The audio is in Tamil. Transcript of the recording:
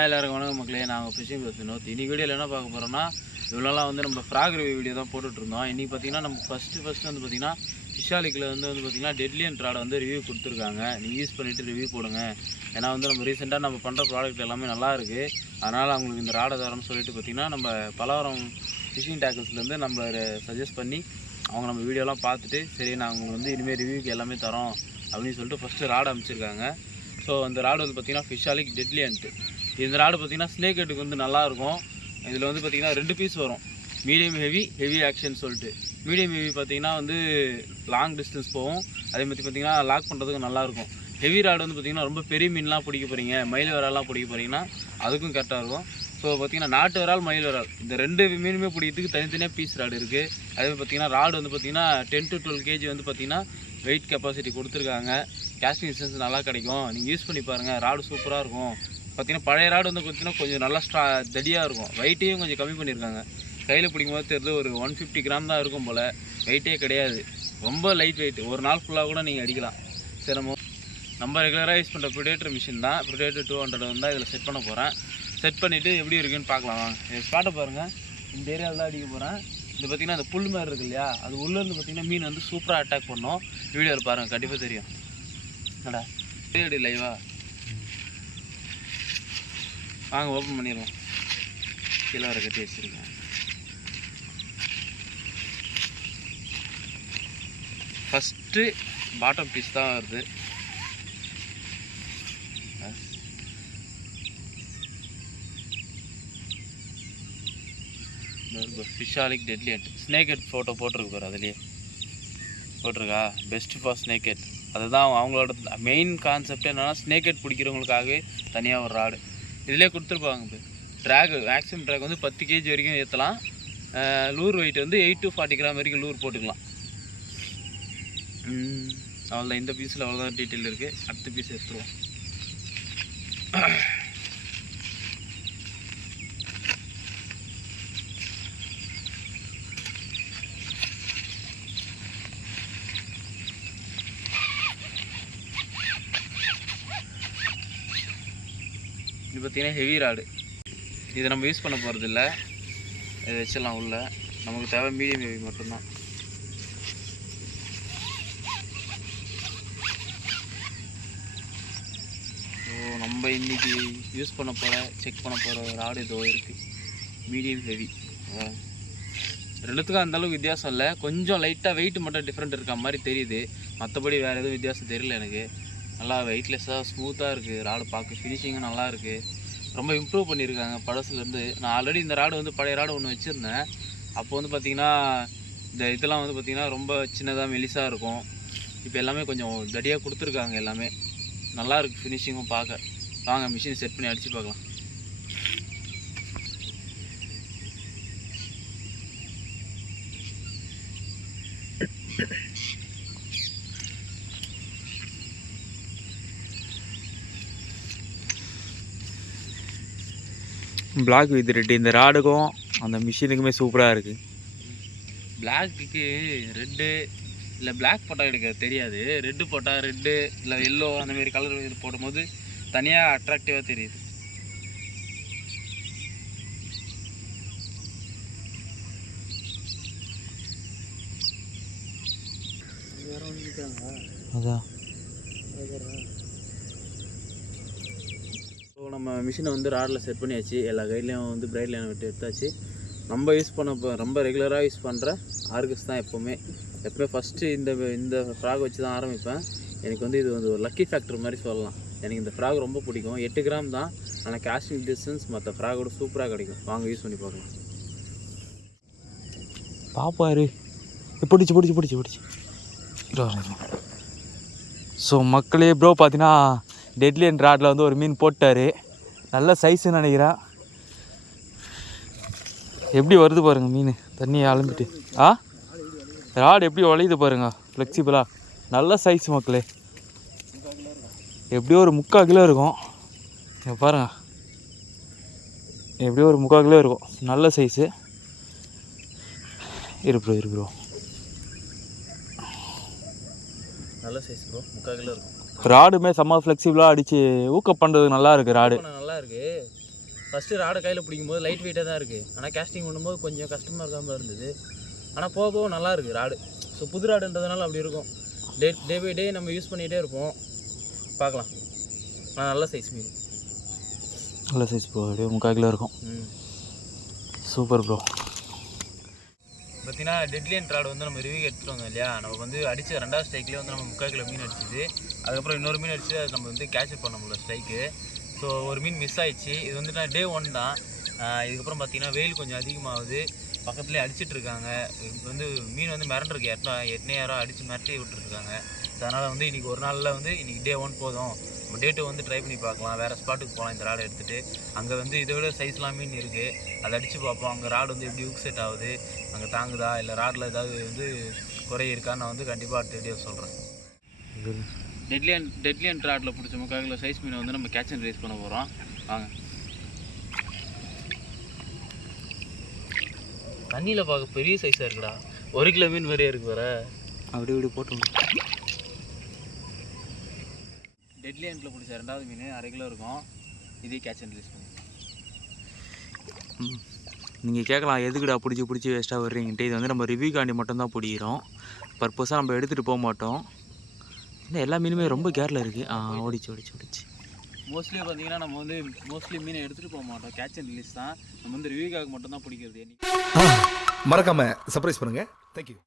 எல்லாருக்கும் வணக்கம் மக்களே. நாங்கள் ஃபிஷிங் வினோத். இன்றைக்கி வீடியோவில் என்ன பார்க்க போகிறோம்னா, இவ்வளோலாம் வந்து நம்ம ஃப்ராக் ரிவ்யூ வீடியோ தான் போட்டுட்ருந்தோம். இன்றைக்கி பார்த்திங்கன்னா நம்ம ஃபஸ்ட்டு வந்து பார்த்திங்கன்னா ஃபிஷாலிக்கில் வந்து பார்த்திங்கன்னா டெட்லியன் ராடை வந்து ரிவ்யூ கொடுத்துருக்காங்க. நீங்கள் யூஸ் பண்ணிவிட்டு ரிவ்யூ போடுங்க. ஏன்னா வந்து நம்ம ரீசெண்டாக நம்ம பண்ணுற ப்ராடக்ட் எல்லாமே நல்லாயிருக்கு. அதனால் அவங்களுக்கு இந்த ராடை தரோன்னு சொல்லிட்டு பார்த்திங்கன்னா நம்ம பலவரம் ஃபிஷிங் டேக்கிள்ஸ்லேருந்து நம்ம சஜஸ்ட் பண்ணி அவங்க நம்ம வீடியோலாம் பார்த்துட்டு சரி நாங்கள் வந்து இனிமேல் ரிவ்யூக்கு எல்லாமே தரோம் அப்படின்னு சொல்லிட்டு ஃபஸ்ட்டு ராடை அமைச்சிருக்காங்க. ஸோ அந்த ராடு வந்து பார்த்திங்கன்னா ஃபிஷாலிக் டெட்லியன்ட்டு. இந்த ராடு பார்த்திங்கன்னா ஸ்னேக் ஹெட்டுக்கு வந்து நல்லாயிருக்கும். இதில் வந்து பார்த்திங்கன்னா 2 பீஸ் வரும், மீடியம் ஹெவி ஆக்ஷன் சொல்லிட்டு. மீடியம் ஹெவி பார்த்திங்கன்னா வந்து லாங் டிஸ்டன்ஸ் போகும். அதே மாதிரி பார்த்திங்கன்னா லாக் பண்ணுறதுக்கு நல்லாயிருக்கும். ஹெவி ராடு வந்து பார்த்திங்கன்னா ரொம்ப பெரிய மீன்லாம் பிடிக்க போகிறீங்க, மயில் வராலாம் பிடிக்க போகிறீங்கன்னா அதுக்கும் கரெக்டாக இருக்கும். ஸோ பார்த்திங்கன்னா நாட்டு வரால், மயில் வரால் இந்த 2 மீனுமே பிடிக்கிறதுக்கு தனித்தனியாக பீஸ் ராடு இருக்குது. அதே பார்த்திங்கன்னா ராடு வந்து பார்த்திங்கன்னா 10 to 12 kg வந்து பார்த்திங்கன்னா வெயிட் கெப்பாசிட்டி கொடுத்துருக்காங்க. கேஸ்டிங் டிஸ்டன்ஸ் நல்லா கிடைக்கும். நீங்கள் யூஸ் பண்ணி பாருங்கள், ராடு சூப்பராக இருக்கும். பார்த்திங்கன்னா பழைய ராடு வந்து பார்த்திங்கன்னா கொஞ்சம் நல்லா தடியாக இருக்கும். வெயிட்டையும் கொஞ்சம் கம்மி பண்ணியிருக்காங்க. கையில் பிடிக்கும் போது தெரிஞ்சு ஒரு 150 கிராம் தான் இருக்கும் போல், வெயிட்டே கிடையாது. ரொம்ப லைட் வெயிட், ஒரு நாள் ஃபுல்லாக கூட நீங்கள் அடிக்கலாம். சரி, நம்ம ரெகுலராக யூஸ் பண்ணுற ப்ரிடேட்டர் மிஷின் தான். ப்ரிடேட்டர் 200 வந்து இதில் செட் பண்ண போகிறேன். செட் பண்ணிவிட்டு எப்படி இருக்குன்னு பார்க்கலாம். ஸ்பாட்டை பாருங்கள், இந்த ஏரியாவில் தான் அடிக்க போகிறேன். இது பார்த்திங்கன்னா அந்த புல் மாதிரி இருக்கு இல்லையா, அது உள்ளேருந்து பார்த்திங்கன்னா மீன் வந்து சூப்பராக அட்டாக் பண்ணோம். வீடியோவில் பாருங்கள், கண்டிப்பாக தெரியும். என்னடா வீடியோ லைவா? வாங்க ஓப்பன் பண்ணிடுவோம். கீழே வர கட்டி வச்சுருக்கேன். ஃபஸ்ட்டு பாட்டம் பீஸ் தான் வருது. ஃபிஷாலிக் டெட்லியன்ட் ஸ்னேக் ஹெட் ஃபோட்டோ போட்டிருக்கு பாரு, அதுலேயே போட்டிருக்கா பெஸ்ட் ஃபார் ஸ்னேக் ஹெட். அதுதான் அவங்களோட மெயின் கான்செப்ட். என்னென்னா ஸ்னேக் ஹெட் பிடிக்கிறவங்களுக்காகவே தனியாக ஒரு ராடு இதிலே கொடுத்துருப்பாங்க. இப்போ ட்ராக் மேக்ஸிமம் ட்ராக் வந்து 10 kg வரைக்கும் ஏற்றலாம். லூர் வெயிட் வந்து 8 to 40 கிராம் வரைக்கும் லூர் போட்டுக்கலாம். அவ்வளோதான், இந்த பீஸில் அவ்வளோதான் டீட்டெயில் இருக்குது. அடுத்த பீஸ் எடுத்துருவோம். இது பார்த்திங்கன்னா ஹெவி ராடு. இதை நம்ம யூஸ் பண்ண போகிறது இல்லை, இதை வச்சிடலாம் உள்ள. நமக்கு தேவை மீடியம் ஹெவி மட்டும்தான். ஸோ நம்ம இன்றைக்கி யூஸ் பண்ண போகிற செக் பண்ண போகிற ராடு இதோ இருக்குது, மீடியம் ஹெவி. ரெண்டுத்துக்கும் அந்தளவுக்கு வித்தியாசம் இல்லை, கொஞ்சம் லைட்டாக வெயிட் மட்டும் டிஃப்ரெண்ட் இருக்க மாதிரி தெரியுது. மற்றபடி வேறு எதுவும் வித்தியாசம் தெரியல எனக்கு. நல்லா வெயிட்லெஸ்ஸாக ஸ்மூத்தாக இருக்குது ராடு. பார்க்க ஃபினிஷிங்கும் நல்லா இருக்குது. ரொம்ப இம்ப்ரூவ் பண்ணியிருக்காங்க பழசுலேருந்து. நான் ஆல்ரெடி இந்த ராடு வந்து பழைய ராடு ஒன்று வச்சுருந்தேன். அப்போ வந்து பார்த்திங்கன்னா இந்த இதெல்லாம் வந்து பார்த்திங்கன்னா ரொம்ப சின்னதாக மெலிசாக இருக்கும். இப்போ எல்லாமே கொஞ்சம் தடியாக கொடுத்துருக்காங்க. எல்லாமே நல்லா இருக்குது ஃபினிஷிங்கும் பார்க்க. வாங்க மிஷின் செட் பண்ணி அடித்து பார்க்கலாம். பிளாக் வித் ரெட்டு இந்த ராடுக்கும் அந்த மிஷினுக்குமே சூப்பராக இருக்குது. பிளாக்குக்கு ரெட்டு இல்லை பிளாக் போட்டால் எனக்கு தெரியாது. ரெட்டு போட்டால் ரெட்டு இல்லை எல்லோ அந்தமாரி கலர் இது போடும்போது தனியாக அட்ராக்டிவாக தெரியுது. அதான் ஸோ நம்ம மிஷினை வந்து ராடில் செட் பண்ணியாச்சு. எல்லா கைட்லையும் வந்து பிரைட் லைனை விட்டு எடுத்தாச்சு. நம்ம யூஸ் பண்ண ரொம்ப ரெகுலராக யூஸ் பண்ணுற ஆர்கஸ் தான் எப்போவுமே ஃபஸ்ட்டு இந்த ஃப்ராக் வச்சு தான் ஆரம்பிப்பேன். எனக்கு வந்து இது வந்து ஒரு லக்கி ஃபேக்டர் மாதிரி சொல்லலாம். எனக்கு இந்த ஃப்ராக் ரொம்ப பிடிக்கும். 8 கிராம் தான், ஆனால் கேஸ்டிங் டிஸ்டன்ஸ் மற்ற ஃப்ராகோட சூப்பராக கிடைக்கும். வாங்க யூஸ் பண்ணி பார்க்கலாம். பாப்பாரு பிடிச்சி. ஸோ மக்களே, ப்ரோ பார்த்தீங்கன்னா டெட்லியன் ராடில் வந்து ஒரு மீன் போட்டார். நல்ல சைஸுன்னு நினைக்கிறேன். எப்படி வருது பாருங்கள் மீன், தண்ணியை அலம்பிட்டு. ராடு எப்படி வளையுது பாருங்கள், ஃப்ளெக்சிபிளாக. நல்ல சைஸ் மக்களே, எப்படியோ ஒரு 3/4 கிலோ இருக்கும். பாருங்கள், எப்படியோ ஒரு 3/4 கிலோ இருக்கும். நல்ல சைஸு. இரு ப்ரோ நல்ல சைஸ் ப்ரோ, 3/4 கிலோ இருக்கும். ராடுமே செம்ம ஃப்ளெக்சிபிளாக அடித்து ஊக்கப் பண்ணுறது நல்லா இருக்குது. ராடு நல்லா இருக்குது. ஃபஸ்ட்டு ராடை கையில் பிடிக்கும்போது லைட் வெயிட்டாக தான் இருக்குது. ஆனால் கேஸ்டிங் பண்ணும்போது கொஞ்சம் கஷ்டமாக இருக்காமல் இருந்தது. ஆனால் போக போக நல்லா இருக்குது ராடு. ஸோ புது ராடுன்றதுனால அப்படி இருக்கும். டே பை டே நம்ம யூஸ் பண்ணிகிட்டே இருப்போம். பார்க்கலாம். ஆனால் நல்ல சைஸ் மீன். நல்ல சைஸ் ப்ரோ, அப்படியே 3/4 கிலோ இருக்கும். Super bro. பார்த்தீங்கன்னா டெட்லியன் ராடு வந்து நம்ம ரிவ்யூ எடுத்துகிட்டு வந்தோம் இல்லையா, நம்ம வந்து அடித்த 2வது ஸ்ட்ரைக்லேயே வந்து நம்ம 3/4 கிலோ மீன் அடிச்சிது. அதுக்கப்புறம் இன்னொரு மீன் அடிச்சு அது நம்ம வந்து கேட்சப் பண்ண முடியல ஸ்ட்ரைக்கு. ஸோ ஒரு மீன் மிஸ் ஆயிடுச்சு. இது வந்து நான் டே 1 தான். இதுக்கப்புறம் பார்த்தீங்கன்னா வெயில் கொஞ்சம் அதிகமாகுது, பக்கத்துலேயே அடிச்சிட்ருக்காங்க. இப்போ வந்து மீன் வந்து மிரண்டிருக்கு, எட்னையாயிரம் அடித்து மிரட்டி விட்டுருக்காங்க. ஸோ அதனால் வந்து இன்றைக்கி ஒரு நாளில் வந்து இன்றைக்கி டே 1 போதும், நம்ம டே 2 வந்து ட்ரை பண்ணி பார்க்கலாம். வேறு ஸ்பாட்டுக்கு போகலாம் இந்த ராடை எடுத்துகிட்டு. அங்கே வந்து இதை விட சைஸ்லாம் மீன் இருக்குது, அதை அடித்து பார்ப்போம். அங்கே ராடு வந்து எப்படி ஹுக் செட் ஆகுது, அங்கே தாங்குதா இல்லை ராடில் ஏதாவது வந்து குறை இருக்கான்னு நான் வந்து கண்டிப்பாக அடுத்த வீடியோ சொல்கிறேன். டெட்லியன் ராடில் பிடிச்ச 3/4 கிலோ சைஸ் மீனை வந்து நம்ம கேட்ச் அண்ட் ரைஸ் பண்ண போகிறோம். வாங்க. தண்ணியில் பார்க்க பெரிய சைஸாக இருக்குடா. 1 கிலோ மீன் மாதிரியே இருக்கு வேற. அப்படி இப்படி போட்டு டெட்லியனில் பிடிச்ச 2வது மீன் 1/2 கிலோ இருக்கும். இதே கேட்ச் அண்ட் ரைஸ் பண்ணி. நீங்கள் கேட்கலாம் எதுக்குடா பிடிச்சி வேஸ்ட்டாக வர்றீங்கன்ட்டு. இது வந்து நம்ம ரிவ்யூக்காண்டி மட்டும்தான் பிடிக்கிறோம், பர்பஸாக நம்ம எடுத்துகிட்டு போக மாட்டோம். இன்னும் எல்லா மீனுமே ரொம்ப கேரில் இருக்குது. ஓடிச்சு. மோஸ்ட்லி பார்த்தீங்கன்னா நம்ம வந்து மீனை எடுத்துகிட்டு போக மாட்டோம், கேட்ச் அண்ட் ரிலீஸ் தான். நம்ம வந்து ரிவ்யூக்காக மட்டும் தான் பிடிக்கிறது. மறக்காமல் சர்ப்ரைஸ் பண்ணுங்கள். தேங்க்யூ.